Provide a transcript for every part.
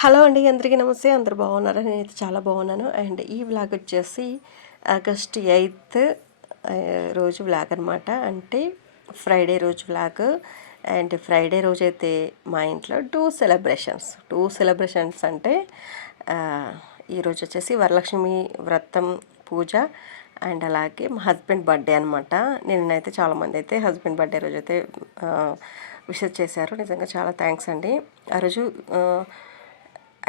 Hello అండి అందరికీ నమస్తే. అందరు బాగున్నారా? నేనైతే చాలా బాగున్నాను. అండ్ ఈ వ్లాగ్ వచ్చేసి ఆగస్ట్ ఎయిత్ రోజు వ్లాగ్ అనమాట అంటే ఫ్రైడే రోజు వ్లాగ్. అండ్ ఫ్రైడే రోజు అయితే మా ఇంట్లో టూ సెలబ్రేషన్స్. టూ సెలబ్రేషన్స్ అంటే ఈరోజు వచ్చేసి వరలక్ష్మి వ్రతం పూజ అండ్ అలాగే మా హస్బెండ్ బర్త్డే అనమాట నిన్నైతే చాలామంది అయితే హస్బెండ్ బర్త్డే రోజు అయితే విషెస్ చేశారు. నిజంగా చాలా థ్యాంక్స్ అండి. ఆ రోజు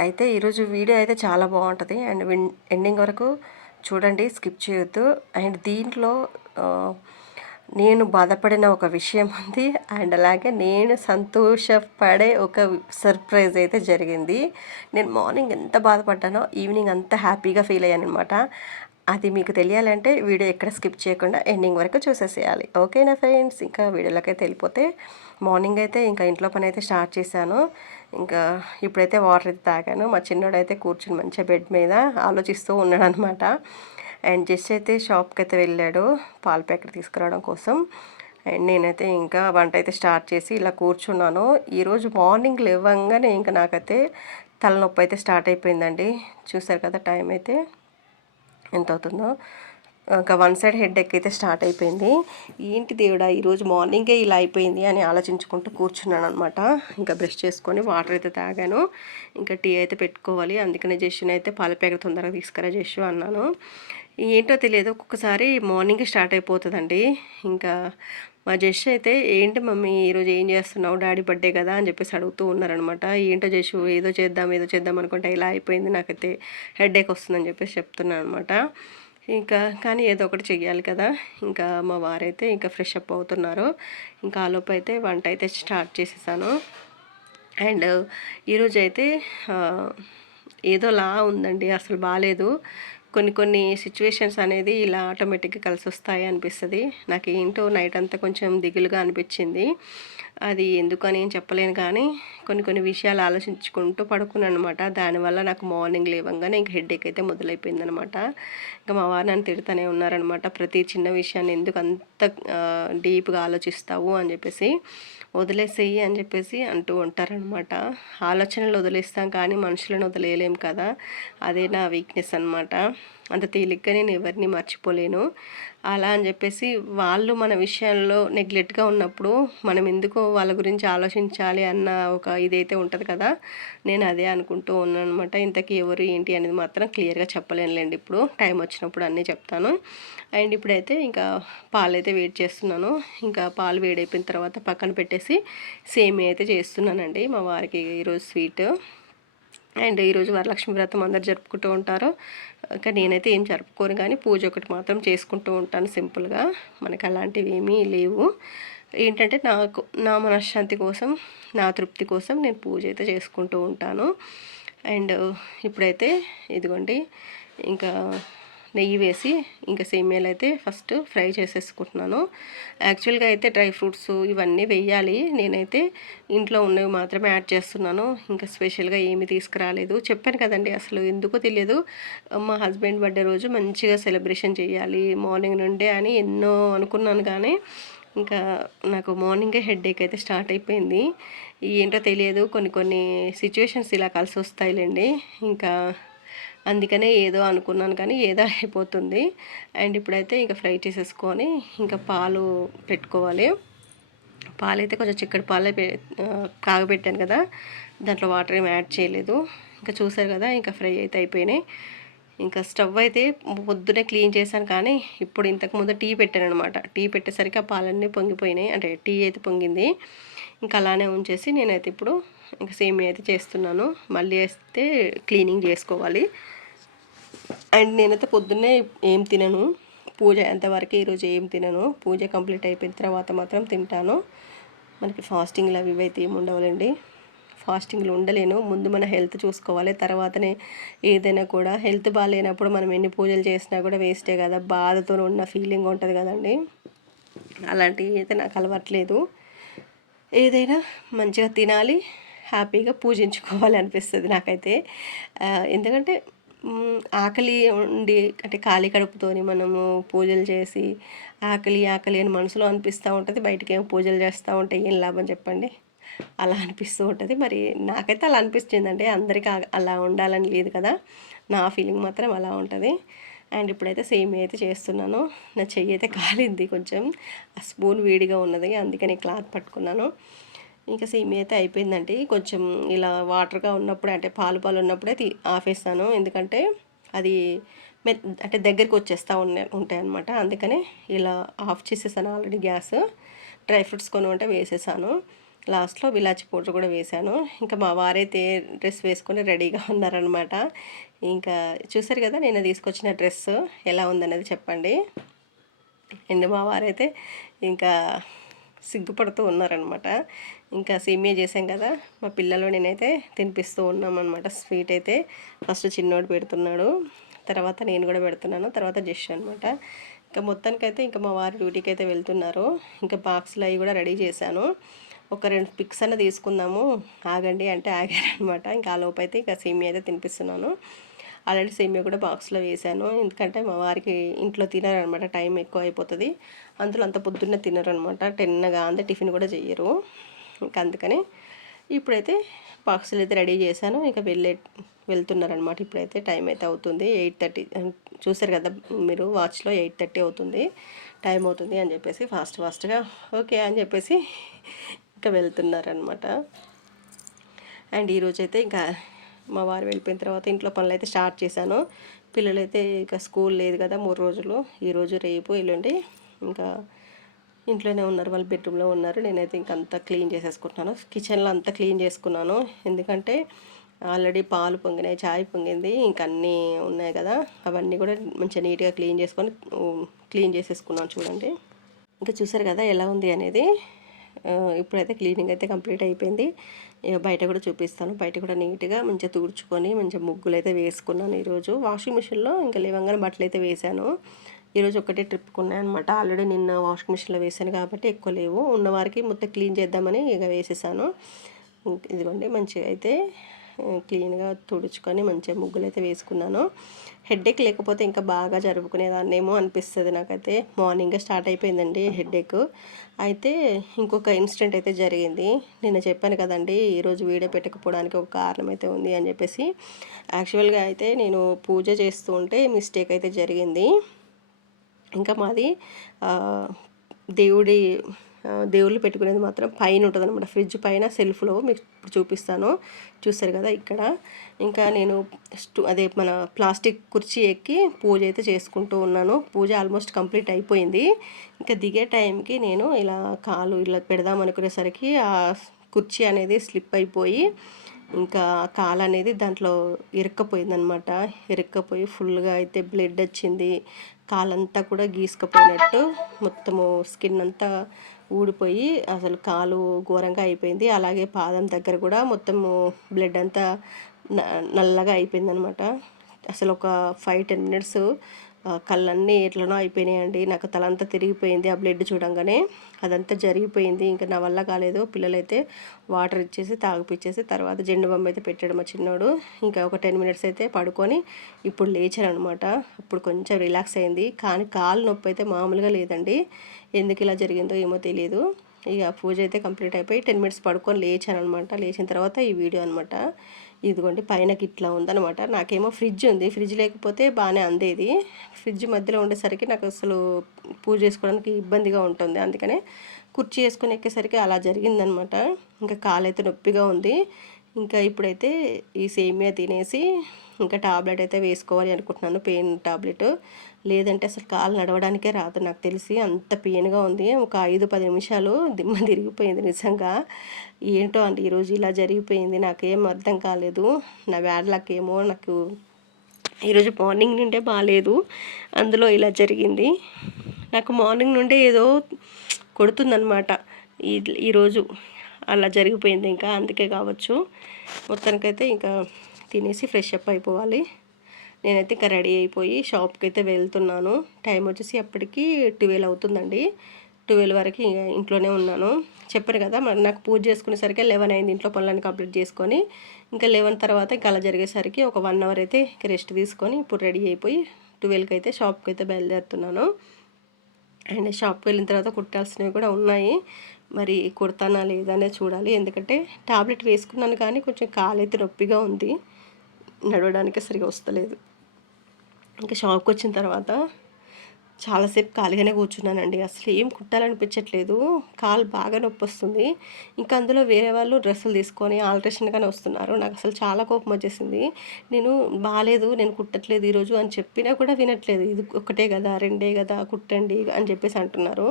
అయితే ఈరోజు వీడియో అయితే చాలా బాగుంటుంది. అండ్ విన్ ఎండింగ్ వరకు చూడండి స్కిప్ చేయొద్దు. అండ్ దీంట్లో నేను బాధపడిన ఒక విషయం ఉంది. అండ్ అలాగే నేను సంతోషపడే ఒక సర్ప్రైజ్ అయితే జరిగింది. నేను మార్నింగ్ ఎంత బాధపడ్డానో ఈవినింగ్ అంత హ్యాపీగా ఫీల్ అయ్యాను అనమాట అది మీకు తెలియాలంటే వీడియో ఎక్కడ స్కిప్ చేయకుండా ఎండింగ్ వరకు చూసేసేయాలి. ఓకేనా ఫ్రెండ్స్? ఇంకా వీడియోలోకి అయితే వెళ్ళిపోతే మార్నింగ్ అయితే ఇంకా ఇంట్లో పని అయితే స్టార్ట్ చేశాను. ఇంకా ఇప్పుడైతే వాటర్ అయితే తాగాను. మా చిన్నోడు అయితే కూర్చుని మంచిగా బెడ్ మీద ఆలోచిస్తూ ఉన్నాడు అనమాట అండ్ జస్ట్ అయితే షాప్కి అయితే వెళ్ళాడు పాల ప్యాకెట్ తీసుకురావడం కోసం. అండ్ నేనైతే ఇంకా వంట అయితే స్టార్ట్ చేసి ఇలా కూర్చున్నాను. ఈరోజు మార్నింగ్ లేవంగానే ఇంకా నాకైతే తలనొప్పి అయితే స్టార్ట్ అయిపోయిందండి. చూసారు కదా టైం అయితే. ఎంత అవుతుందో. ఇంకా వన్ సైడ్ హెడ్ ఎక్ అయితే స్టార్ట్ అయిపోయింది. ఏంటి దేవుడా ఈరోజు మార్నింగే ఇలా అయిపోయింది అని ఆలోచించుకుంటూ కూర్చున్నాను అనమాట ఇంకా బ్రష్ చేసుకొని వాటర్ అయితే తాగాను. ఇంకా టీ అయితే పెట్టుకోవాలి. అందుకనే జెషన్ అయితే పాల ప్యాకెట్ తొందరగా తీసుకురా జెషు అన్నాను. ఏంటో తెలియదు ఒక్కొక్కసారి మార్నింగే స్టార్ట్ అయిపోతుందండి. ఇంకా మా జష్ అయితే ఏంటి మమ్మీ ఈరోజు ఏం చేస్తున్నావు? డాడీ బర్త్డే కదా? అని చెప్పేసి అడుగుతూ ఉన్నారనమాట ఏంటో జష్ ఏదో చేద్దాం ఏదో చేద్దాం అనుకుంటే ఇలా అయిపోయింది. నాకైతే హెడ్ఏక్ వస్తుందని చెప్పేసి చెప్తున్నాను అనమాట ఇంకా కానీ ఏదో ఒకటి చెయ్యాలి కదా? ఇంకా మా వారైతే ఇంకా ఫ్రెష్ అప్ అవుతున్నారు. ఇంకా ఆలోపు అయితే వంట అయితే స్టార్ట్ చేసేసాను. అండ్ ఈరోజు అయితే ఏదో లా ఉందండి. అసలు బాగాలేదు కొన్ని కొన్ని సిచ్యువేషన్స్ అనేది ఇలా ఆటోమేటిక్గా కలిసి వస్తాయి అనిపిస్తుంది. నాకు ఏంటో నైట్ అంతా కొంచెం దిగులుగా అనిపించింది. అది ఎందుకని ఏం చెప్పలేను కానీ కొన్ని కొన్ని విషయాలు ఆలోచించుకుంటూ పడుకున్నాను అనమాట దానివల్ల నాకు మార్నింగ్ లేవంగానే ఇంక హెడేక్ అయితే మొదలైపోయింది అనమాట ఇంకా మా వారు నన్ను తిడుతూనే ఉన్నారనమాట ప్రతి చిన్న విషయాన్ని ఎందుకు అంత డీప్గా ఆలోచిస్తావు అని చెప్పేసి వదిలేసేయి అని చెప్పేసి అంటూ ఉంటారనమాట ఆలోచనలు వదిలేస్తాం కానీ మనుషులను వదిలేయలేం కదా. అదే నా వీక్నెస్ అనమాట అంత తేలిగ్గా నేను ఎవరిని మర్చిపోలేను. అలా అని చెప్పేసి వాళ్ళు మన విషయాల్లో నెగ్లెక్ట్గా ఉన్నప్పుడు మనం ఎందుకో వాళ్ళ గురించి ఆలోచించాలి అన్న ఒక ఇదైతే ఉంటుంది కదా నేను అదే అనుకుంటూ ఉన్నాను అనమాట ఇంతకీ ఎవరు ఏంటి అనేది మాత్రం క్లియర్గా చెప్పలేనులేండి. ఇప్పుడు టైం వచ్చినప్పుడు అన్నీ చెప్తాను. అండ్ ఇప్పుడైతే ఇంకా పాలు అయితే వేడి చేస్తున్నాను. ఇంకా పాలు వేడైపోయిన తర్వాత పక్కన పెట్టేసి సేమియా అయితే చేస్తున్నానండి. మా వారికి ఈరోజు స్వీట్. అండ్ ఈరోజు వరలక్ష్మి వ్రతం అందరు జరుపుకుంటూ ఉంటారు. ఇంకా నేనైతే ఏం జరుపుకోను కానీ పూజ ఒకటి మాత్రం చేసుకుంటూ ఉంటాను సింపుల్గా. మనకు అలాంటివి ఏమీ లేవు. ఏంటంటే నాకు నా మనశ్శాంతి కోసం నా తృప్తి కోసం నేను పూజ అయితే చేసుకుంటూ ఉంటాను. అండ్ ఇప్పుడైతే ఇదిగోండి ఇంకా నెయ్యి వేసి ఇంకా సేమియాలు అయితే ఫస్ట్ ఫ్రై చేసేసుకుంటున్నాను. యాక్చువల్గా అయితే డ్రై ఫ్రూట్స్ ఇవన్నీ వేయాలి. నేనైతే ఇంట్లో ఉన్నవి మాత్రమే యాడ్ చేస్తున్నాను. ఇంకా స్పెషల్గా ఏమి తీసుకురాలేదు. చెప్పాను కదండి అసలు ఎందుకో తెలియదు. మా హస్బెండ్ బర్త్డే రోజు మంచిగా సెలబ్రేషన్ చేయాలి. మార్నింగ్ నుండే అని ఎన్నో అనుకున్నాను కానీ ఇంకా నాకు మార్నింగే హెడేక్ అయితే స్టార్ట్ అయిపోయింది. ఏంటో తెలియదు. కొన్ని కొన్ని సిచ్యువేషన్స్ ఇలా కలిసి వస్తాయిలేండి. ఇంకా అందుకనే ఏదో అనుకున్నాను కానీ ఏదో అయిపోతుంది. అండ్ ఇప్పుడైతే ఇంకా ఫ్రై చేసేసుకొని ఇంకా పాలు పెట్టుకోవాలి. పాలు అయితే కొంచెం చిక్కటి పాలే కాగబెట్టాను కదా. దాంట్లో వాటర్ ఏమి యాడ్ చేయలేదు. ఇంకా చూసారు కదా ఇంకా ఫ్రై అయితే అయిపోయినాయి. ఇంకా స్టవ్ అయితే పొద్దునే క్లీన్ చేశాను కానీ ఇప్పుడు ఇంతకు ముందు టీ పెట్టాను అనమాట టీ పెట్టేసరికి ఆ పాలన్నీ పొంగిపోయినాయి. అంటే టీ అయితే పొంగింది. ఇంకా అలానే ఉంచేసి నేనైతే ఇప్పుడు ఇంకా సేమియా అయితే చేస్తున్నాను. మళ్ళీ వేస్తే క్లీనింగ్ చేసుకోవాలి. అండ్ నేనైతే పొద్దున్నే ఏం తినను. పూజ అంతవరకు ఈరోజు ఏం తినను. పూజ కంప్లీట్ అయిపోయిన తర్వాత మాత్రం తింటాను. మనకి ఫాస్టింగ్లు అవి అయితే ఏమి ఉండవులండి. ఫాస్టింగ్లు ఉండలేను. ముందు మన హెల్త్ చూసుకోవాలి. తర్వాతనే ఏదైనా కూడా హెల్త్ బాగాలేనప్పుడు మనం ఎన్ని పూజలు చేసినా కూడా వేస్టే కదా. బాధతో ఉన్న ఫీలింగ్ ఉంటుంది కదండి. అలాంటివి అయితే నాకు అలవాట్లేదు. ఏదైనా మంచిగా తినాలి. హ్యాపీగా పూజించుకోవాలి అనిపిస్తుంది నాకైతే. ఎందుకంటే ఆకలి ఉండి అంటే ఖాళీ కడుపుతోని మనము పూజలు చేసి ఆకలి ఆకలి అని మనసులో అనిపిస్తూ ఉంటుంది. బయటికి ఏమో పూజలు చేస్తూ ఉంటే ఏం లాభం చెప్పండి? అలా అనిపిస్తూ ఉంటుంది. మరి నాకైతే అలా అనిపిస్తుంది అంటే అందరికీ అలా ఉండాలని లేదు కదా? నా ఫీలింగ్ మాత్రం అలా ఉంటుంది. అండ్ ఇప్పుడైతే సేమ్ అయితే చేస్తున్నాను. నా చెయ్యి అయితే కాలింది కొంచెం. ఆ స్పూన్ వేడిగా ఉన్నది. అందుకని క్లాత్ పట్టుకున్నాను. ఇంకా సేమ్ అయితే అయిపోయిందండి. కొంచెం ఇలా వాటర్గా ఉన్నప్పుడే అంటే పాలు పాలు ఉన్నప్పుడే తీ ఆపేస్తాను. ఎందుకంటే అది మె అంటే దగ్గరికి వచ్చేస్తూ ఉన్నాయి ఉంటాయి అనమాట ఇలా ఆఫ్ చేసేసాను ఆల్రెడీ గ్యాస్. డ్రై ఫ్రూట్స్ కొని ఉంటే వేసేసాను. లాస్ట్లో విలాచి పౌడర్ కూడా వేశాను ఇంకా మా వారైతే డ్రెస్ వేసుకొని రెడీగా ఉన్నారనమాట ఇంకా చూసారు కదా నేను తీసుకొచ్చిన డ్రెస్ ఎలా ఉందనేది చెప్పండి. అండ్ మా వారైతే ఇంకా సిగ్గుపడుతూ ఉన్నారనమాట. ఇంకా సేమియా చేసాం కదా మా పిల్లలు నేనైతే తినిపిస్తూ ఉన్నామన్నమాట స్వీట్ అయితే ఫస్ట్ చిన్నోడు పెడుతున్నాడు తర్వాత నేను కూడా పెడుతున్నాను తర్వాత జస్ట్ అనమాట. ఇంకా మొత్తానికైతే ఇంకా మా వారు డ్యూటీకి అయితే వెళ్తున్నారు. ఇంకా బాక్స్లు అవి కూడా రెడీ చేశాను. ఒక రెండు పిక్స్ అన్న తీసుకుందాము ఆగండి అంటే ఆగారనమాట. ఇంకా ఆ లోపు అయితే ఇంకా సేమియా అయితే తినిపిస్తున్నాను. ఆల్రెడీ సేమియా కూడా బాక్స్లో వేసాను. ఎందుకంటే మా వారికి ఇంట్లో తినరనమాట టైం ఎక్కువ అయిపోతుంది. అందులో అంత పొద్దున్నే తినరనమాట టెన్నగా అంతే టిఫిన్ కూడా చెయ్యరు. ఇంకా అందుకని ఇప్పుడైతే బాక్సులు అయితే రెడీ చేశాను. ఇంకా వెళ్ళే వెళ్తున్నారనమాట ఇప్పుడైతే. టైం అయితే అవుతుంది. ఎయిట్ థర్టీ చూసారు కదా మీరు వాచ్లో ఎయిట్ థర్టీ అవుతుంది టైం అవుతుంది అని చెప్పేసి ఫాస్ట్ ఫాస్ట్గా ఓకే అని చెప్పేసి ఇంకా వెళ్తున్నారనమాట. అండ్ ఈరోజు అయితే ఇంకా మా వారు వెళ్ళిపోయిన తర్వాత ఇంట్లో పనులు అయితే స్టార్ట్ చేశాను. పిల్లలైతే ఇంకా స్కూల్ లేదు కదా మూడు రోజులు. ఈరోజు రేపు ఎల్లుండి ఇంకా ఇంట్లోనే ఉన్నారు వాళ్ళు బెడ్రూమ్లో ఉన్నారు. నేనైతే ఇంక అంతా క్లీన్ చేసేసుకుంటున్నాను. కిచెన్లో అంతా క్లీన్ చేసుకున్నాను. ఎందుకంటే ఆల్రెడీ పాలు పొంగినాయి చాయ్ పొంగింది ఇంక అన్నీ ఉన్నాయి కదా. అవన్నీ కూడా మంచిగా నీట్గా క్లీన్ చేసుకొని క్లీన్ చేసేసుకున్నాను చూడండి. ఇంకా చూసారు కదా ఎలా ఉంది అనేది? ఇప్పుడైతే క్లీనింగ్ అయితే కంప్లీట్ అయిపోయింది. ఇక బయట కూడా చూపిస్తాను. బయట కూడా నీట్గా మంచిగా తుడుచుకొని మంచిగా ముగ్గులు అయితే వేసుకున్నాను ఈరోజు. వాషింగ్ మిషన్లో ఇంకా లేవంగానే బట్టలు అయితే వేశాను. ఈరోజు ఒకటే ట్రిప్కి ఉన్నాయన్నమాట ఆల్రెడీ నిన్న వాషింగ్ మిషన్లో వేసాను కాబట్టి ఎక్కువ లేవు. ఉన్నవారికి మొత్తం క్లీన్ చేద్దామని ఇక వేసేసాను. ఇదిగోండి మంచిగా అయితే క్లీన్గా తుడుచుకొని మంచిగా ముగ్గులు అయితే వేసుకున్నాను. హెడ్ఏక్ లేకపోతే ఇంకా బాగా జరుపుకునేదాన్నేమో అనిపిస్తుంది నాకైతే. మార్నింగే స్టార్ట్ అయిపోయిందండి హెడ్ఏక్. అయితే ఇంకొక ఇన్సిడెంట్ అయితే జరిగింది. నిన్న చెప్పాను కదండి ఈరోజు వీడియో పెట్టకపోవడానికి ఒక కారణం అయితే ఉంది అని చెప్పేసి. యాక్చువల్గా అయితే నేను పూజ చేస్తూ ఉంటే మిస్టేక్ అయితే జరిగింది. ఇంకా మాది దేవుడి దేవుళ్ళు పెట్టుకునేది మాత్రం పైన ఉంటుంది అనమాట ఫ్రిడ్జ్ పైన సెల్ఫ్లో మీకు ఇప్పుడు చూపిస్తాను. చూస్తారు కదా ఇక్కడ. ఇంకా నేను స్టూ అదే మన ప్లాస్టిక్ కుర్చీ ఎక్కి పూజ అయితే చేసుకుంటూ ఉన్నాను. పూజ ఆల్మోస్ట్ కంప్లీట్ అయిపోయింది. ఇంకా దిగే టైంకి నేను ఇలా కాలు ఇలా పెడదాం అనుకునేసరికి ఆ కుర్చీ అనేది స్లిప్ అయిపోయి ఇంకా కాలు అనేది దాంట్లో ఇరుక్కపోయిందనమాట ఇరుక్కపోయి ఫుల్గా అయితే బ్లడ్ వచ్చింది. కాలంతా కూడా గీసుకుపోయినట్టు మొత్తము స్కిన్ అంతా ఊడిపోయి అసలు కాలు ఘోరంగా అయిపోయింది. అలాగే పాదం దగ్గర కూడా మొత్తము బ్లడ్ అంతా న- నల్లగా అయిపోయిందనమాట. అసలు ఒక ఫైవ్ టెన్ మినిట్స్ కళ్ళన్నీ ఎట్లనో అయిపోయినాయండి. నాకు తలంతా తిరిగిపోయింది ఆ బ్లడ్ చూడంగానే. అదంతా జరిగిపోయింది. ఇంకా నా వల్ల కాలేదు. పిల్లలైతే వాటర్ ఇచ్చేసి తాగిపిచ్చేసి తర్వాత జెండు బొమ్మ అయితే పెట్టాడు మా చిన్నోడు. ఇంకా ఒక టెన్ మినిట్స్ అయితే పడుకొని ఇప్పుడు లేచాను అనమాట ఇప్పుడు కొంచెం రిలాక్స్ అయింది. కానీ కాలు నొప్పి అయితే మామూలుగా లేదండి. ఎందుకు ఇలా జరిగిందో ఏమో తెలియదు ఇక పూజ అయితే కంప్లీట్ అయిపోయి టెన్ మినిట్స్ పడుకొని లేచాను అనమాట లేచిన తర్వాత ఈ వీడియో అనమాట. ఇదిగోండి పైనకి ఇట్లా ఉందనమాట నాకేమో ఫ్రిడ్జ్ ఉంది. ఫ్రిడ్జ్ లేకపోతే బాగానే అందేది. ఫ్రిడ్జ్ మధ్యలో ఉండేసరికి నాకు అసలు పూజ చేసుకోవడానికి ఇబ్బందిగా ఉంటుంది. అందుకనే కుర్చీ వేసుకుని ఎక్కేసరికి అలా జరిగిందనమాట ఇంకా కాలైతే నొప్పిగా ఉంది. ఇంకా ఇప్పుడైతే ఈ సేమియా తినేసి ఇంకా టాబ్లెట్ అయితే వేసుకోవాలి అనుకుంటున్నాను పెయిన్ టాబ్లెట్. లేదంటే అసలు కాలు నడవడానికే రాదు. నాకు తెలిసి అంత పెయిన్గా ఉంది. ఒక ఐదు పది నిమిషాలు దిమ్మ తిరిగిపోయింది నిజంగా. ఏంటో అండి ఈరోజు ఇలా జరిగిపోయింది. నాకేం అర్థం కాలేదు. నా బ్యాడ్ లక్ ఏమో నాకు ఈరోజు మార్నింగ్ నుండే బాగాలేదు అందులో ఇలా జరిగింది. నాకు మార్నింగ్ నుండే ఏదో కొడుతుందనమాట ఈ ఈరోజు అలా జరిగిపోయింది ఇంకా. అందుకే కావచ్చు. మొత్తానికైతే ఇంకా తినేసి ఫ్రెష్ అప్ అయిపోవాలి. నేనైతే ఇంకా రెడీ అయిపోయి షాప్కి అయితే వెళ్తున్నాను. టైం వచ్చేసి అప్పటికి ట్వెల్వ్ అవుతుందండి. ట్వెల్వ్ వరకు ఇంట్లోనే ఉన్నాను. చెప్పారు కదా మరి నాకు పూజ చేసుకునేసరికి లెవెన్ అయింది ఇంట్లో పనులన్నీ కంప్లీట్ చేసుకొని ఇంకా లెవెన్ తర్వాత ఇంకా అలా జరిగేసరికి ఒక వన్ అవర్ అయితే రెస్ట్ తీసుకొని ఇప్పుడు రెడీ అయిపోయి ట్వెల్వ్కి అయితే షాప్కి అయితే బయలుదేరుతున్నాను. అండ్ షాప్కి వెళ్ళిన తర్వాత కుట్టాల్సినవి కూడా ఉన్నాయి. మరి కుడతానా లేదా అనేది చూడాలి. ఎందుకంటే టాబ్లెట్ వేసుకున్నాను కానీ కొంచెం కాలైతే నొప్పిగా ఉంది. నడవడానికి సరిగా వస్తలేదు. ఇంకా షాప్కి వచ్చిన తర్వాత చాలాసేపు ఖాళీగానే కూర్చున్నానండి. అసలు ఏం కుట్టాలనిపించట్లేదు. కాలు బాగా నొప్పి వస్తుంది ఇంకా అందులో వేరే వాళ్ళు డ్రెస్సులు తీసుకొని ఆల్ట్రేషన్గానే వస్తున్నారు. నాకు అసలు చాలా కోపం వచ్చేసింది. నేను బాగాలేదు నేను కుట్టట్లేదు ఈరోజు అని చెప్పినా కూడా వినట్లేదు. ఇది ఒకటే కదా రెండే కదా కుట్టండి అని చెప్పేసి అంటున్నారు.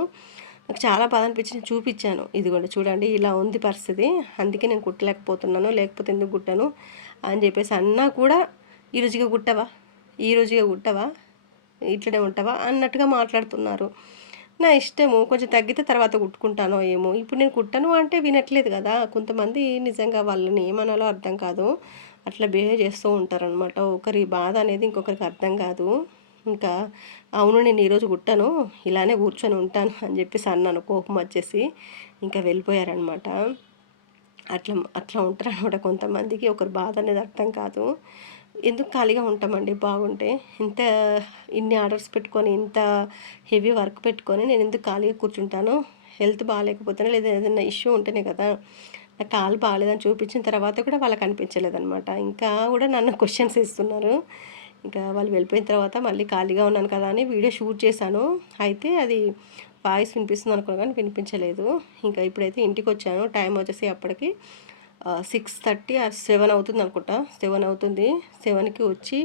నాకు చాలా బాధ అనిపించింది చూపించాను. ఇదిగోండి చూడండి ఇలా ఉంది పరిస్థితి. అందుకే నేను కుట్టలేకపోతున్నాను లేకపోతే ఎందుకు కుట్టాను అని చెప్పేసి అన్నా కూడా ఈరోజుగా కుట్టవా? ఈ రోజుగా కుట్టవా ఇట్లనే ఉంటావా? అన్నట్టుగా మాట్లాడుతున్నారు. నా ఇష్టము కొంచెం తగ్గితే తర్వాత కుట్టుకుంటానో ఏమో. ఇప్పుడు నేను కుట్టను అంటే వినట్లేదు కదా. కొంతమంది నిజంగా వాళ్ళని ఏమనాలో అర్థం కాదు. అట్లా బిహేవ్ చేస్తూ ఉంటారనమాట ఒకరి బాధ అనేది ఇంకొకరికి అర్థం కాదు. ఇంకా అవును నేను ఈరోజు కుట్టను ఇలానే కూర్చొని ఉంటాను అని చెప్పేసి అన్నాను. కోపం వచ్చేసి ఇంకా వెళ్ళిపోయారనమాట అట్లా అట్లా ఉంటారనమాట కొంతమందికి. ఒకరి బాధ అనేది అర్థం కాదు. ఎందుకు ఖాళీగా ఉంటామండి? బాగుంటే ఇంత ఇన్ని ఆర్డర్స్ పెట్టుకొని ఇంత హెవీ వర్క్ పెట్టుకొని నేను ఎందుకు ఖాళీగా కూర్చుంటాను? హెల్త్ బాగాలేకపోతేనే? లేదా ఏదైనా ఇష్యూ ఉంటేనే కదా. నా కాలు బాగాలేదని చూపించిన తర్వాత కూడా వాళ్ళకి అనిపించలేదనమాట ఇంకా కూడా నన్ను క్వశ్చన్స్ ఇస్తున్నారు ఇంకా వాళ్ళు వెళ్ళిపోయిన తర్వాత మళ్ళీ ఖాళీగా ఉన్నాను కదా అని వీడియో షూట్ చేశాను. అయితే అది వాయిస్ వినిపిస్తుంది అనుకున్నా కానీ వినిపించలేదు. ఇంకా ఇప్పుడైతే ఇంటికి వచ్చాను. టైం వచ్చేసి అప్పటికి సిక్స్ థర్టీ సెవెన్ అవుతుంది అనుకుంటా. సెవెన్ అవుతుంది. సెవెన్కి వచ్చి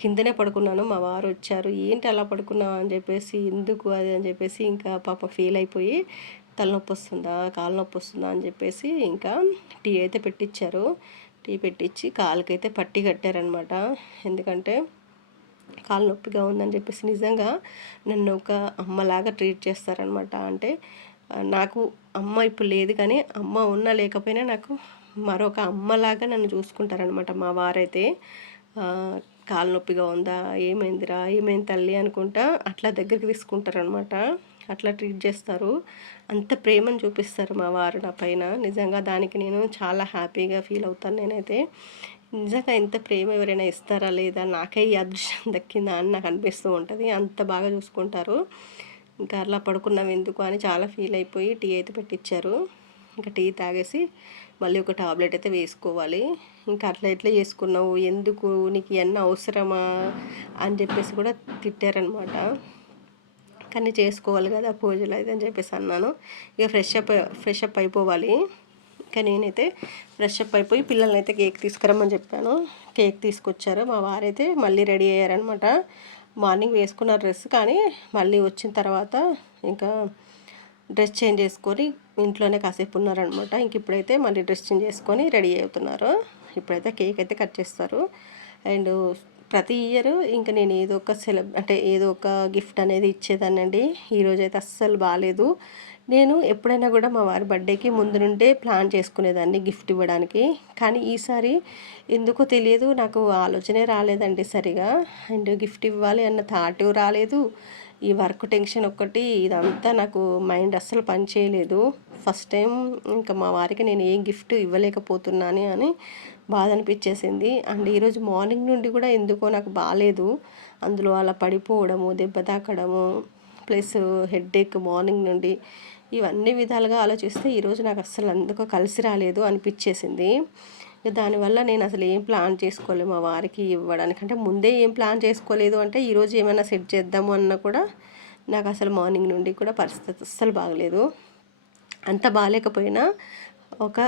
కిందనే పడుకున్నాను. మా వారు వచ్చారు. ఏంటి అలా పడుకున్నావు? అని చెప్పేసి ఎందుకు అది? అని చెప్పేసి ఇంకా పాప ఫీల్ అయిపోయి తలనొప్పి వస్తుందా? కాలు నొప్పి వస్తుందా? అని చెప్పేసి ఇంకా టీ అయితే పెట్టించారు టీ పెట్టించి కాలుకైతే పట్టి కట్టారనమాట ఎందుకంటే కాలు నొప్పిగా ఉందని చెప్పేసి నిజంగా నన్ను ఒక అమ్మలాగా ట్రీట్ చేస్తారనమాట అంటే నాకు అమ్మ ఇప్పుడు లేదు కానీ అమ్మ ఉన్నా లేకపోయినా నాకు మరొక అమ్మలాగా నన్ను చూసుకుంటారనమాట మా వారైతే. కాలు నొప్పిగా ఉందా? ఏమైందిరా? ఏమైంది తల్లి? అనుకుంటా అట్లా దగ్గరికి తీసుకుంటారనమాట అట్లా ట్రీట్ చేస్తారు. అంత ప్రేమను చూపిస్తారు మా వారు నా పైన. నిజంగా దానికి నేను చాలా హ్యాపీగా ఫీల్ అవుతాను నేనైతే. నిజంగా ఇంత ప్రేమ ఎవరైనా ఇస్తారా లేదా? నాకే ఈ అదృష్టం దక్కిందా అని నాకు అనిపిస్తూ ఉంటుంది. అంత బాగా చూసుకుంటారు. ఇంకా అలా పడుకున్నాం ఎందుకు అని చాలా ఫీల్ అయిపోయి టీ అయితే పెట్టించారు ఇంకా టీ తాగేసి మళ్ళీ ఒక టాబ్లెట్ అయితే వేసుకోవాలి. ఇంకా అట్లా ఎట్లా చేసుకున్నావు? ఎందుకు? నీకు ఇవన్నీ అవసరమా? అని చెప్పేసి కూడా తిట్టారనమాట కానీ చేసుకోవాలి కదా పూజలు అయితే అని చెప్పేసి అన్నాను. ఇక ఫ్రెష్ అప్ ఫ్రెష్ అప్ అయిపోవాలి. ఇంకా నేనైతే ఫ్రెష్ అప్ అయిపోయి పిల్లల్ని అయితే కేక్ తీసుకురమ్మని చెప్పాను. కేక్ తీసుకొచ్చారు. మా వారైతే మళ్ళీ రెడీ అయ్యారనమాట మార్నింగ్ వేసుకున్న డ్రెస్ కానీ మళ్ళీ వచ్చిన తర్వాత ఇంకా డ్రెస్ చేంజ్ చేసుకొని ఇంట్లోనే కాసేపు ఉన్నారనమాట. ఇంక ఇప్పుడైతే మళ్ళీ డ్రెస్ చేంజ్ చేసుకొని రెడీ అవుతున్నారు. ఇప్పుడైతే కేక్ అయితే కట్ చేస్తారు. అండ్ ప్రతి ఇయర్ ఇంకా నేను ఏదో ఒక సెలబ్ అంటే ఏదో ఒక గిఫ్ట్ అనేది ఇచ్చేదానండి ఈరోజు అయితే అస్సలు బాగాలేదు నేను ఎప్పుడైనా కూడా మా వారి బర్త్డేకి ముందు నుండే ప్లాన్ చేసుకునేదాన్ని గిఫ్ట్ ఇవ్వడానికి. కానీ ఈసారి ఎందుకో తెలియదు. నాకు ఆలోచనే రాలేదండి సరిగా. అండ్ గిఫ్ట్ ఇవ్వాలి అన్న థాట్ రాలేదు. ఈ వర్క్ టెన్షన్ ఒక్కటి ఇదంతా నాకు మైండ్ అస్సలు పనిచేయలేదు ఫస్ట్ టైం ఇంకా మా వారికి నేను ఏం గిఫ్ట్ ఇవ్వలేకపోతున్నాను అని బాధ అనిపించేసింది. అండ్ ఈరోజు మార్నింగ్ నుండి కూడా ఎందుకో నాకు బాగాలేదు అందులో అలా పడిపోవడము దెబ్బ తాకడము ప్లస్ హెడ్ఏక్ మార్నింగ్ నుండి ఇవన్నీ విధాలుగా ఆలోచిస్తే ఈరోజు నాకు అస్సలు అందుకో కలిసి రాలేదు అనిపించేసింది. దానివల్ల నేను అసలు ఏం ప్లాన్ చేసుకోలేదు మా వారికి ఇవ్వడానికి. అంటే ముందే ఏం ప్లాన్ చేసుకోలేదు అంటే ఈరోజు ఏమైనా సెట్ చేద్దాము అన్నా కూడా నాకు అసలు మార్నింగ్ నుండి కూడా పరిస్థితి అస్సలు బాగలేదు. అంత బాగాలేకపోయినా ఒక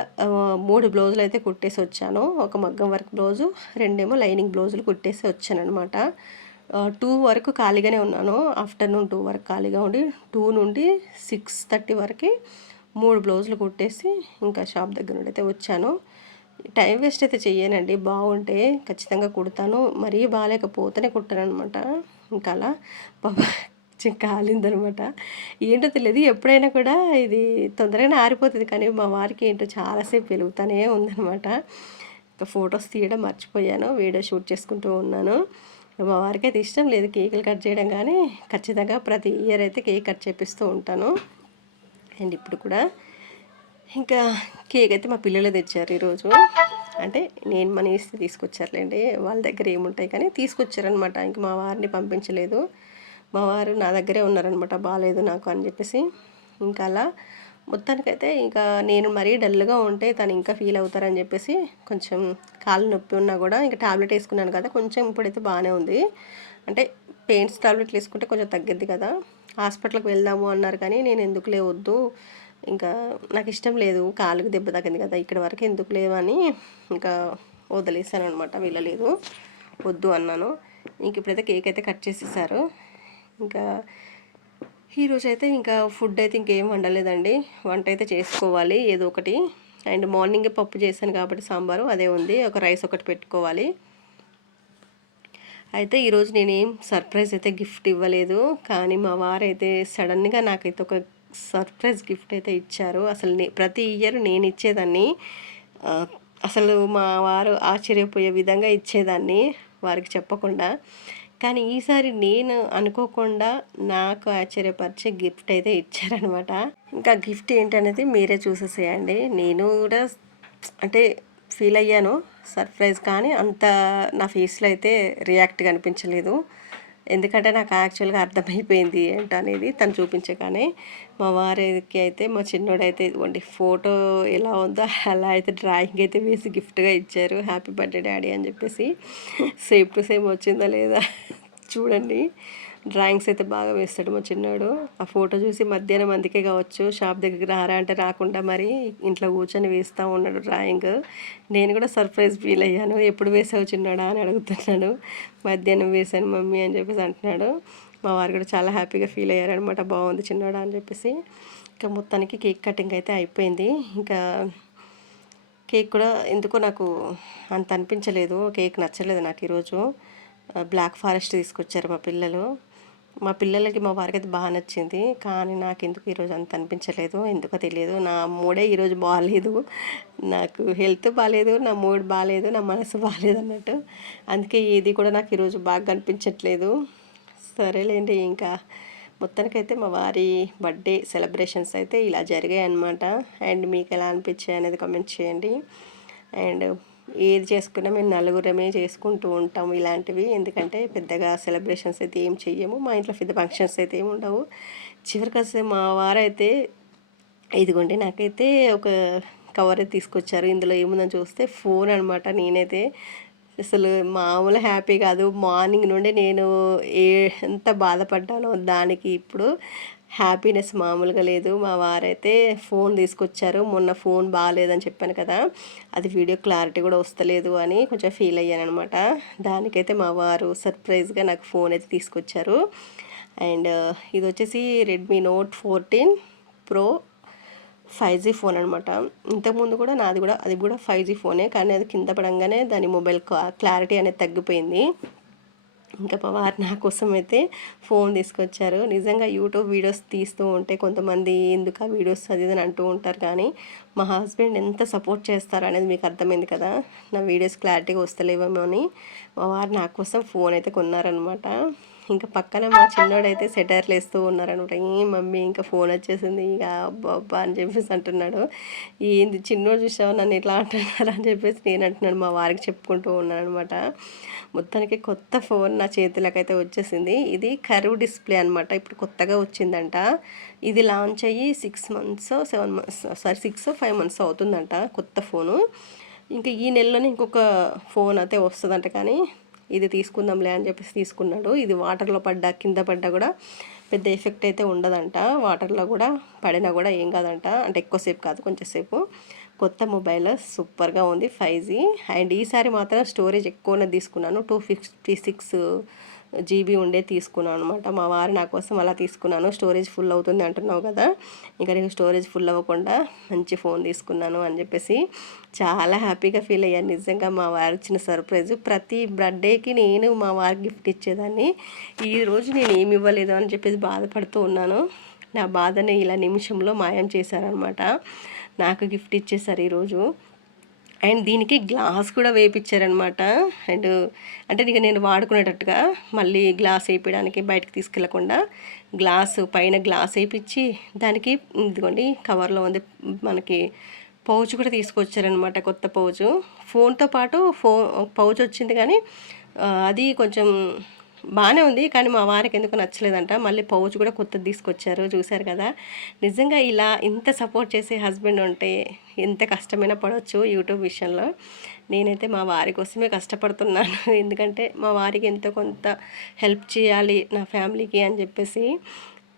మూడు బ్లౌజులు అయితే కుట్టేసి వచ్చాను. ఒక మగ్గం వర్క్ బ్లౌజు రెండేమో లైనింగ్ బ్లౌజులు కుట్టేసి వచ్చాను అనమాట టూ వరకు ఖాళీగానే ఉన్నాను. ఆఫ్టర్నూన్ టూ వరకు ఖాళీగా ఉండి టూ నుండి సిక్స్ థర్టీ వరకు మూడు బ్లౌజులు కుట్టేసి ఇంకా షాప్ దగ్గర నుండి అయితే వచ్చాను. టైం వేస్ట్ అయితే చెయ్యనండి. బాగుంటే ఖచ్చితంగా కుడతాను. మరీ బాగాలేకపోతేనే కుట్టాను అనమాట ఇంకా అలా కాలిందనమాట. ఏంటో తెలియదు ఎప్పుడైనా కూడా ఇది తొందరగానే ఆరిపోతుంది. కానీ మా వారికి ఏంటో చాలాసేపు వెలుగుతానే ఉందనమాట. ఇంకా ఫొటోస్ తీయడం మర్చిపోయాను. వీడియో షూట్ చేసుకుంటూ ఉన్నాను. మా వారికి అయితే ఇష్టం లేదు కేకులు కట్ చేయడం. కానీ ఖచ్చితంగా ప్రతి ఇయర్ అయితే కేక్ కట్ చేపిస్తూ ఉంటాను. అండ్ ఇప్పుడు కూడా ఇంకా కేక్ అయితే మా పిల్లలు తెచ్చారు ఈరోజు. అంటే నేను మనీ ఇస్తే తీసుకొచ్చారులేండి. వాళ్ళ దగ్గర ఏముంటాయి కానీ తీసుకొచ్చారనమాట ఇంక మా వారిని పంపించలేదు. మా వారు నా దగ్గరే ఉన్నారనమాట బాగాలేదు నాకు అని చెప్పేసి. ఇంకా అలా మొత్తానికైతే ఇంకా నేను మరీ డల్గా ఉంటే తను ఇంకా ఫీల్ అవుతారని చెప్పేసి కొంచెం కాలు నొప్పి ఉన్నా కూడా ఇంకా టాబ్లెట్ వేసుకున్నాను కదా కొంచెం ఇప్పుడైతే బాగానే ఉంది. అంటే పెయిన్స్ టాబ్లెట్లు వేసుకుంటే కొంచెం తగ్గిద్ది కదా. హాస్పిటల్కి వెళ్దాము అన్నారు కానీ నేను ఎందుకులే వద్దు. ఇంకా నాకు ఇష్టం లేదు కాలుకి దెబ్బ తగ్గింది కదా ఇక్కడ వరకు ఎందుకు లేవని ఇంకా వదిలేసాను అనమాట వెళ్ళలేదు. వద్దు అన్నాను. ఇంక ఇప్పుడైతే కేక్ అయితే కట్ చేసేసారు. ఇంకా ఈరోజు అయితే ఇంకా ఫుడ్ అయితే ఇంకేం వండలేదండి. వంట అయితే చేసుకోవాలి ఏదో ఒకటి. అండ్ మార్నింగే పప్పు చేశాను కాబట్టి సాంబారు అదే ఉంది. ఒక రైస్ ఒకటి పెట్టుకోవాలి. అయితే ఈరోజు నేనేం సర్ప్రైజ్ అయితే గిఫ్ట్ ఇవ్వలేదు. కానీ మా వారైతే సడన్గా నాకైతే ఒక సర్ప్రైజ్ గిఫ్ట్ అయితే ఇచ్చారు. అసలు నే ప్రతి ఇయర్ నేను ఇచ్చేదాన్ని. అసలు మా వారు ఆశ్చర్యపోయే విధంగా ఇచ్చేదాన్ని వారికి చెప్పకుండా. కానీ ఈసారి నేను అనుకోకుండా నాకు ఆశ్చర్యపరిచే గిఫ్ట్ అయితే ఇచ్చారనమాట ఇంకా గిఫ్ట్ ఏంటనేది మీరే చూసేసేయండి. నేను కూడా అంటే ఫీల్ అయ్యాను సర్ప్రైజ్ కానీ అంత నా ఫేస్లో అయితే రియాక్ట్ కనిపించలేదు. ఎందుకంటే నాకు యాక్చువల్గా అర్థమైపోయింది ఏంటనేది తను చూపించగానే మా వారికి అయితే మా చిన్నోడైతే ఇదిగోండి ఫోటో ఎలా ఉందో అలా అయితే డ్రాయింగ్ అయితే వేసి గిఫ్ట్గా ఇచ్చారు. హ్యాపీ బర్త్డే డాడీ అని చెప్పేసి. సేమ్ టు సేమ్ వచ్చిందా లేదా చూడండి. డ్రాయింగ్స్ అయితే బాగా వేస్తాడు మా చిన్నోడు. ఆ ఫోటో చూసి మధ్యాహ్నం అందుకే కావచ్చు షాప్ దగ్గరికి రారా అంటే రాకుండా మరి ఇంట్లో కూర్చొని వేస్తూ ఉన్నాడు డ్రాయింగ్. నేను కూడా సర్ప్రైజ్ ఫీల్ అయ్యాను. ఎప్పుడు వేసావు చిన్నోడా? అని అడుగుతున్నాడు. మధ్యాహ్నం వేశాను మమ్మీ అని చెప్పేసి అంటున్నాడు. మా వారు కూడా చాలా హ్యాపీగా ఫీల్ అయ్యారనమాట బాగుంది చిన్నోడా? అని చెప్పేసి. ఇంకా మొత్తానికి కేక్ కటింగ్ అయితే అయిపోయింది. ఇంకా కేక్ కూడా ఎందుకో నాకు అంత అనిపించలేదు. కేక్ నచ్చలేదు నాకు ఈరోజు. బ్లాక్ ఫారెస్ట్ తీసుకొచ్చారు మా పిల్లలు. మా పిల్లలకి మా వారికి అయితే బాగా నచ్చింది. కానీ నాకు ఎందుకు ఈరోజు అంత అనిపించలేదు. ఎందుకో తెలియదు. నా మూడే ఈరోజు బాగాలేదు నాకు హెల్త్ బాగాలేదు నా మూడ్ బాగాలేదు నా మనసు బాగాలేదు అన్నట్టు. అందుకే ఇది కూడా నాకు ఈరోజు బాగా అనిపించట్లేదు. సరేలేండి ఇంకా మొత్తానికైతే మా వారి బర్త్డే సెలబ్రేషన్స్ అయితే ఇలా జరిగాయి అనమాట అండ్ మీకు ఎలా అనిపించాయి అనేది కామెంట్ చేయండి. అండ్ ఏది చేసుకున్నా మేము నలుగురమే చేసుకుంటూ ఉంటాం ఇలాంటివి. ఎందుకంటే పెద్దగా సెలబ్రేషన్స్ అయితే ఏం చెయ్యము. మా ఇంట్లో పెద్ద ఫంక్షన్స్ అయితే ఏమి ఉండవు. చివరికి వస్తే మా వారైతే ఇదిగోండి నాకైతే ఒక కవర్ తీసుకొచ్చారు. ఇందులో ఏముందని చూస్తే ఫోన్ అనమాట నేనైతే. అసలు మామూలు హ్యాపీ కాదు. మార్నింగ్ నుండి నేను ఏ ఎంత బాధపడ్డానో దానికి ఇప్పుడు. హ్యాపీనెస్ మామూలుగా లేదు. మా వారైతే ఫోన్ తీసుకొచ్చారు. మొన్న ఫోన్ బాగాలేదని చెప్పాను కదా అది వీడియో క్లారిటీ కూడా వస్తలేదు అని కొంచెం ఫీల్ అయ్యాను అనమాట దానికైతే మా వారు సర్ప్రైజ్గా నాకు ఫోన్ అయితే తీసుకొచ్చారు. అండ్ ఇది వచ్చేసి Redmi note fourteen pro five G phone అనమాట. ఇంతకుముందు కూడా నాది కూడా అది కూడా ఫైవ్ జీ ఫోనే కానీ అది కింద పడంగానే దాని మొబైల్ క్లారిటీ అనేది తగ్గిపోయింది. ఇంకా మా వారు నా కోసం అయితే ఫోన్ తీసుకొచ్చారు. నిజంగా యూట్యూబ్ వీడియోస్ తీస్తూ ఉంటే కొంతమంది ఎందుకు ఆ వీడియోస్ అది అని అంటూ ఉంటారు కానీ మా హస్బెండ్ ఎంత సపోర్ట్ చేస్తారు అనేది మీకు అర్థమైంది కదా? నా వీడియోస్ క్లారిటీగా వస్తలేవేమో అని. మా వారు నా కోసం ఫోన్ అయితే కొన్నారనమాట ఇంకా పక్కన మా చిన్నోడైతే సెటర్లు వేస్తూ ఉన్నారనమాట. ఏ మమ్మీ ఇంకా ఫోన్ వచ్చేసింది. ఇక అబ్బా అబ్బా అని చెప్పేసి అంటున్నాడు. ఏంది చిన్నోడు చూసావు? నన్ను ఇట్లా అంటున్నారు? అని చెప్పేసి నేను అంటున్నాను. మా వారికి చెప్పుకుంటూ ఉన్నాను అనమాట మొత్తానికి కొత్త ఫోన్ నా చేతులకైతే వచ్చేసింది. ఇది కరువు డిస్ప్లే అనమాట. ఇప్పుడు కొత్తగా వచ్చిందంట. ఇది లాంచ్ అయ్యి six months seven months sorry six five months అవుతుందంట కొత్త ఫోను. ఇంకా ఈ నెలలోనే ఇంకొక ఫోన్ అయితే వస్తుందంట కానీ ఇది తీసుకుందాంలే అని చెప్పేసి తీసుకున్నాడు. ఇది వాటర్లో పడ్డా కింద పడ్డా కూడా పెద్ద ఎఫెక్ట్ అయితే ఉండదంట. వాటర్లో కూడా పడినా కూడా ఏం కాదంట. అంటే ఎక్కువసేపు కాదు కొంచెంసేపు కొత్త మొబైల్ సూపర్గా ఉంది ఫైవ్ జీ. అండ్ ఈసారి మాత్రం స్టోరేజ్ ఎక్కువనే తీసుకున్నాను. టూ ఫిఫ్టీ సిక్స్ జీబీ ఉండే తీసుకున్నాను అనమాట మా వారు నా కోసం అలా తీసుకున్నాను. స్టోరేజ్ ఫుల్ అవుతుంది అంటున్నావు కదా. ఇంకా నీకు స్టోరేజ్ ఫుల్ అవ్వకుండా మంచి ఫోన్ తీసుకున్నాను అని చెప్పేసి చాలా హ్యాపీగా ఫీల్ అయ్యాను. నిజంగా మా వారు ఇచ్చిన సర్ప్రైజ్. ప్రతి బర్త్డేకి నేను మా వారికి గిఫ్ట్ ఇచ్చేదాన్ని. ఈ రోజు నేను ఏమి ఇవ్వలేదు అని చెప్పేసి బాధపడుతూ ఉన్నాను. నా బాధని ఇలా నిమిషంలో మాయం చేశారనమాట నాకు గిఫ్ట్ ఇచ్చేసారు ఈరోజు అండ్ దీనికి గ్లాస్ కూడా వేయించారనమాట అండ్ అంటే ఇక నేను వాడుకునేటట్టుగా మళ్ళీ గ్లాస్ వేయించడానికి బయటకు తీసుకెళ్ళకుండా గ్లాస్ పైన గ్లాస్ వేయించి దానికి ఇదిగోండి కవర్లో ఉంది మనకి పౌచ్ కూడా తీసుకొచ్చారనమాట కొత్త పౌచ్. ఫోన్తో పాటు ఫో పౌచ్ వచ్చింది కానీ అది కొంచెం బాగానే ఉంది కానీ మా వారికి ఎందుకు నచ్చలేదంట. మళ్ళీ పౌచ్ కూడా కొత్తది తీసుకొచ్చారు చూశారు కదా. నిజంగా ఇలా ఇంత సపోర్ట్ చేసే హస్బెండ్ ఉంటే ఎంత కష్టమైనా పడవచ్చు యూట్యూబ్ విషయంలో. నేనైతే మా వారి కోసమే కష్టపడుతున్నాను. ఎందుకంటే మా వారికి ఎంతో కొంత హెల్ప్ చేయాలి నా ఫ్యామిలీకి అని చెప్పేసి.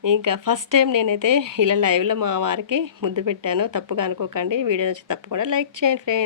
ఇంకా ఫస్ట్ టైం నేనైతే ఇలా లైవ్లో మా వారికి ముద్దు పెట్టాను. తప్పుగా అనుకోకండి. వీడియో వచ్చి తప్పకుండా లైక్ చేయండి ఫ్రెండ్స్